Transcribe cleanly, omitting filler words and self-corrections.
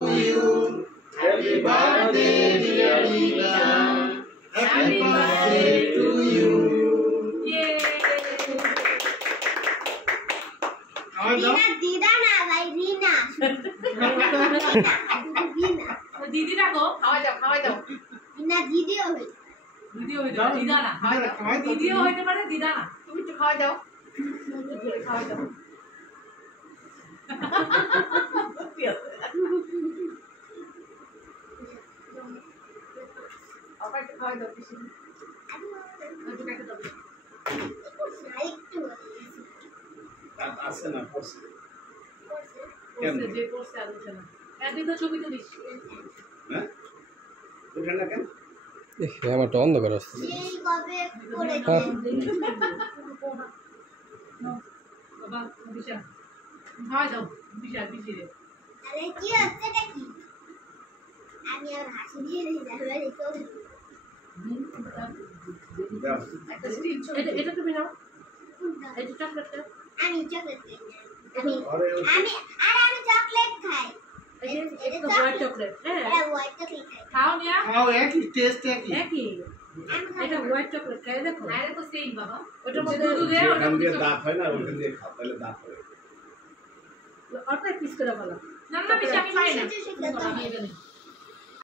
you. Happy birthday, dear Rina. Happy birthday to you. Yay! Rina, Dida na, bhai Rina. Rina. दीदी रखो खावा जाओ Rina Didi hoy. दीदी होई जाओ दीदा ना खावा जाओ दीदी होइते पारे दीदा ना তুমি একটু খাওয়া যাও খাওয়া যাও আবার খাওয়া যাও কিছু একটু কেটে দাও আছে না পড়ছে কোর্সে যে কোর্সে আছে না একদিন তো ছবি তুলিস হ্যাঁ ওঠে না কেন আমার তো অন্ধকার আসছে এই কবে পড়েছে বাবা বিশা খাওয়া যাও বিশা বিশিরে আরে কি হচ্ছে এটা কি আমি আর হাসি দিয়ে যাবে তো একটা স্টিল এটা তুমি নাও এটা চকলেটটা আমি চকলেট খাই আমি আরে আমি চকলেট খাই এটা হোয়াইট চকলেট হ্যাঁ এটা হোয়াইট চকলেট খাই খাও নিয়া খাও একই টেস্ট একই একই আমি এটা হোয়াইট চকলেট খাই দেখো আরে তো সেম বাবা ওটার মধ্যে দুধ দে ওটার ওখান মধ্যে দিয়ে দাঁত হয় না ওখান দিয়ে খাও তাহলে দাঁত হয় অল্প পিস করে ফেলা না না বেশি আমি পাই না আমি এটা নেই